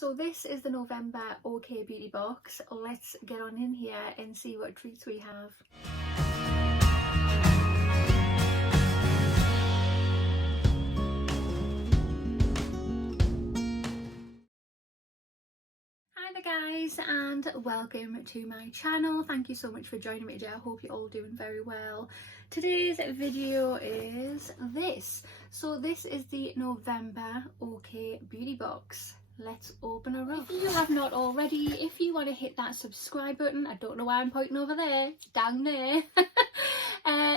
So this is the November OK Beauty box. Let's get on in here and see what treats we have. Hi there guys, and welcome to my channel. Thank you so much for joining me today. I hope you're all doing very well. Today's video is this. So this is the November OK Beauty box. Let's open her up. If you have not already, if you want to hit that subscribe button, I don't know why I'm pointing over there, down there.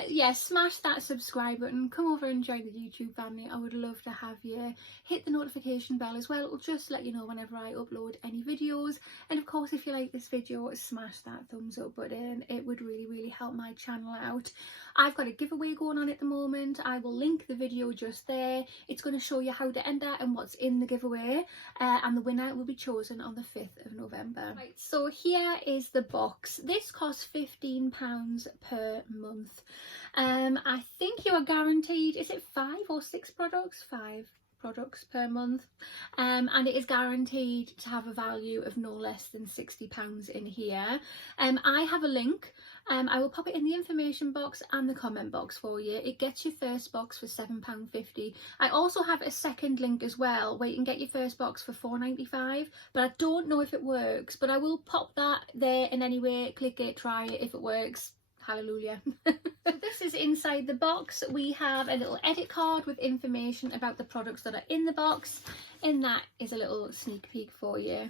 Yeah, smash that subscribe button, come over and join the YouTube family. I would love to have you. Hit the notification bell as well, it'll just let you know whenever I upload any videos. And of course, if you like this video, smash that thumbs up button. It would really help my channel out. I've got a giveaway going on at the moment. I will link the video just there. It's going to show you how to enter and what's in the giveaway, and the winner will be chosen on the 5th of November. Right, so here is the box. This costs £15 per month. I think you are guaranteed, is it 5 or 6 products? 5 products per month, and it is guaranteed to have a value of no less than £60 in here. I have a link. I will pop it in the information box and the comment box for you. It gets your first box for £7.50. I also have a second link as well where you can get your first box for £4.95, but I don't know if it works, but I will pop that there, and anyway, click it, try it. If it works, hallelujah. So this is inside the box. We have a little edit card with information about the products that are in the box, and that is a little sneak peek for you.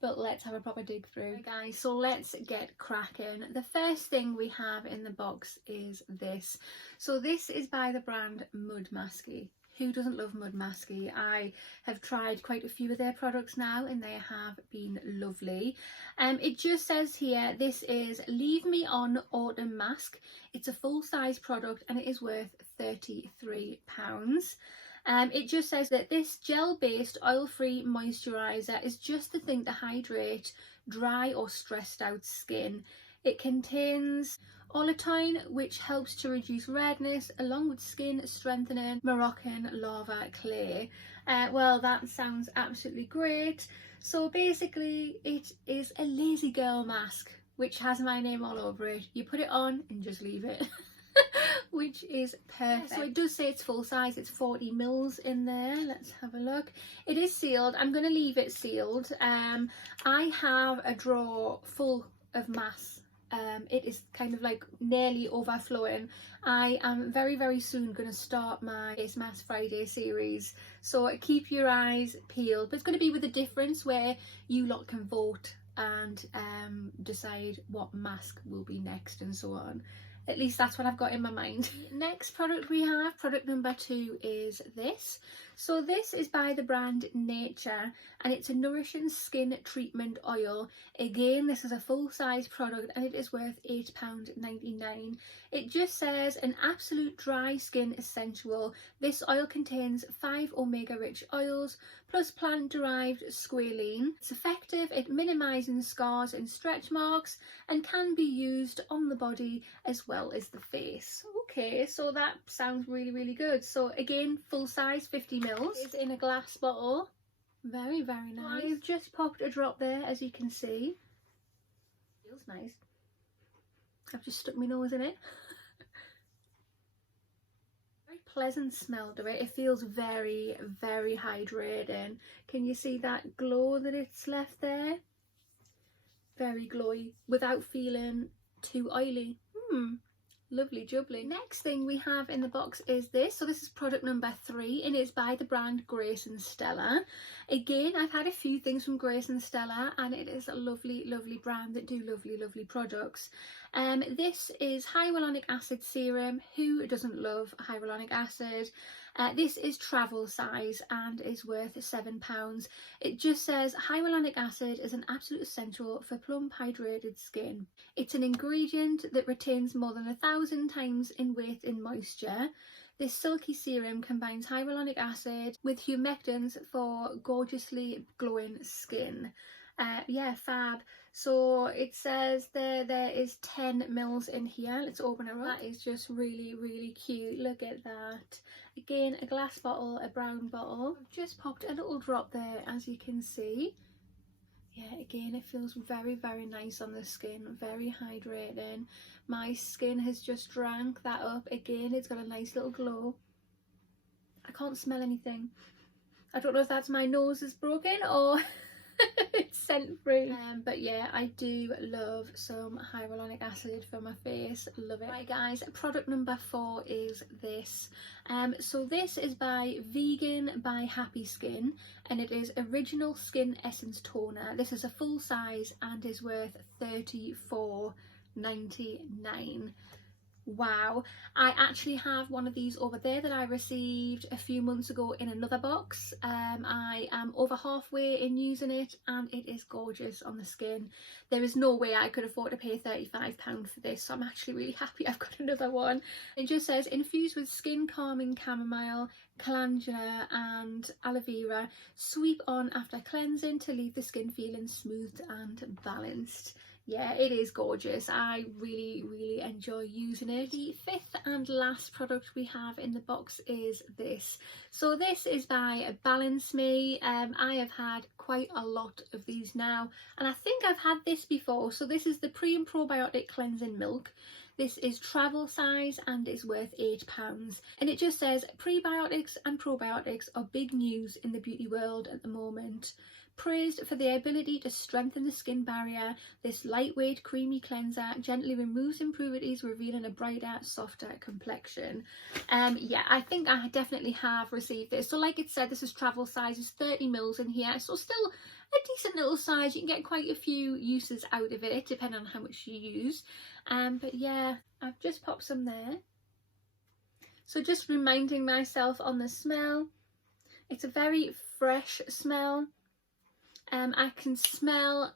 But let's have a proper dig through. Right, guys, so let's get cracking. The first thing we have in the box is this. So this is by the brand Mudmasky. Who doesn't love Masky? I have tried quite a few of their products now and they have been lovely. It just says here, this is Leave Me On Autumn Mask. It's a full-size product and it is worth £33. It just says that this gel-based oil-free moisturiser is just the thing to hydrate dry or stressed out skin. It contains oletoin, which helps to reduce redness, along with skin strengthening Moroccan lava clay. Well, that sounds absolutely great. So basically it is a lazy girl mask which has my name all over it. You put it on and just leave it. Which is perfect. So it does say it's full size, it's 40 mils in there. Let's have a look. It is sealed. I'm going to leave it sealed. I have a drawer full of mass. It is kind of like nearly overflowing. I am very soon going to start my Face Mask Friday series, so keep your eyes peeled. But it's going to be with a difference where you lot can vote and decide what mask will be next and so on. At least that's what I've got in my mind. Next product we have, product number 2, is this. So this is by the brand Nuture and it's a nourishing skin treatment oil. Again, this is a full-size product and it is worth £8.99. It just says an absolute dry skin essential. This oil contains 5 omega-rich oils plus plant-derived squalene. It's effective at minimising scars and stretch marks and can be used on the body as well as the face. Okay, so that sounds really good. So again, full size, 50 mils. It's in a glass bottle. Very nice. I've just popped a drop there, as you can see. Feels nice. I've just stuck my nose in it. Very pleasant smell to it. It feels very hydrating. Can you see that glow that it's left there? Very glowy without feeling too oily. Lovely jubbly. Next thing we have in the box is this. So this is product number 3 and it's by the brand Grace and Stella. Again, I've had a few things from Grace and Stella and it is a lovely brand that do lovely products. This is hyaluronic acid serum. Who doesn't love hyaluronic acid? This is travel size and is worth £7. It just says hyaluronic acid is an absolute essential for plump hydrated skin. It's an ingredient that retains more than 1,000 times in weight in moisture. This silky serum combines hyaluronic acid with humectants for gorgeously glowing skin. Yeah, fab. So it says there is 10 mils in here. Let's open it up. That is just really, really cute. Look at that. Again, a glass bottle, a brown bottle. I've just popped a little drop there, as you can see. Yeah, again, it feels very, very nice on the skin, very hydrating. My skin has just drank that up. Again, it's got a nice little glow. I can't smell anything. I don't know if that's my nose is broken or it's scent free. But yeah, I do love some hyaluronic acid for my face. Love it. Right guys, product number 4 is this. So this is by Vegan by Happy Skin, and it is Original Skin Essence Toner. This is a full size and is worth $34.99. Wow, I actually have one of these over there that I received a few months ago in another box. I am over halfway in using it and it is gorgeous on the skin. There is no way I could afford to pay £35 for this, so I'm actually really happy I've got another one. It just says infused with skin calming chamomile, calendula and aloe vera, sweep on after cleansing to leave the skin feeling smooth and balanced. Yeah, it is gorgeous. I really, really enjoy using it. The 5th and last product we have in the box is this. So this is by Balance Me. I have had quite a lot of these now, and I think I've had this before. So this is the pre and probiotic cleansing milk. This is travel size and is worth £8. And it just says prebiotics and probiotics are big news in the beauty world at the moment. Praised for the ability to strengthen the skin barrier, this lightweight creamy cleanser gently removes impurities, revealing a brighter, softer complexion. Yeah, I think I definitely have received this. So like it said, this is travel size, it's 30 mils in here, so still a decent little size. You can get quite a few uses out of it depending on how much you use. But yeah, I've just popped some there. So just reminding myself on the smell, it's a very fresh smell. I can smell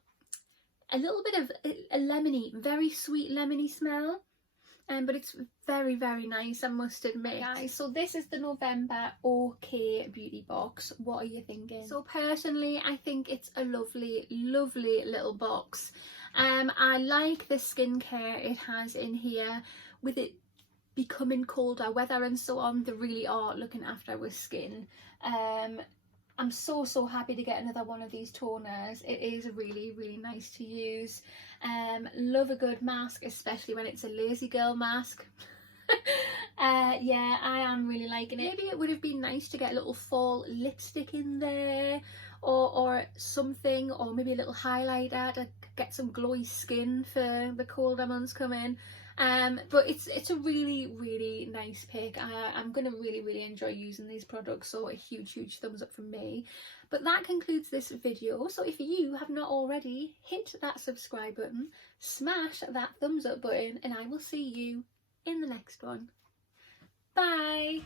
a little bit of a lemony, very sweet lemony smell, but it's very, very nice, I must admit. Guys, so this is the November OK Beauty box. What are you thinking? So personally, I think it's a lovely, lovely little box. I like the skincare it has in here, with it becoming colder weather and so on. They really are looking after our skin. I'm so happy to get another one of these toners. It is really, really nice to use. Love a good mask, especially when it's a lazy girl mask. Yeah, I am really liking it. Maybe it would have been nice to get a little fall lipstick in there, or something, or maybe a little highlighter to get some glowy skin for the colder months coming. But it's a really, really nice pick. I'm gonna really enjoy using these products, so a huge thumbs up from me. But that concludes this video. So if you have not already, hit that subscribe button, smash that thumbs up button, and I will see you in the next one. Bye.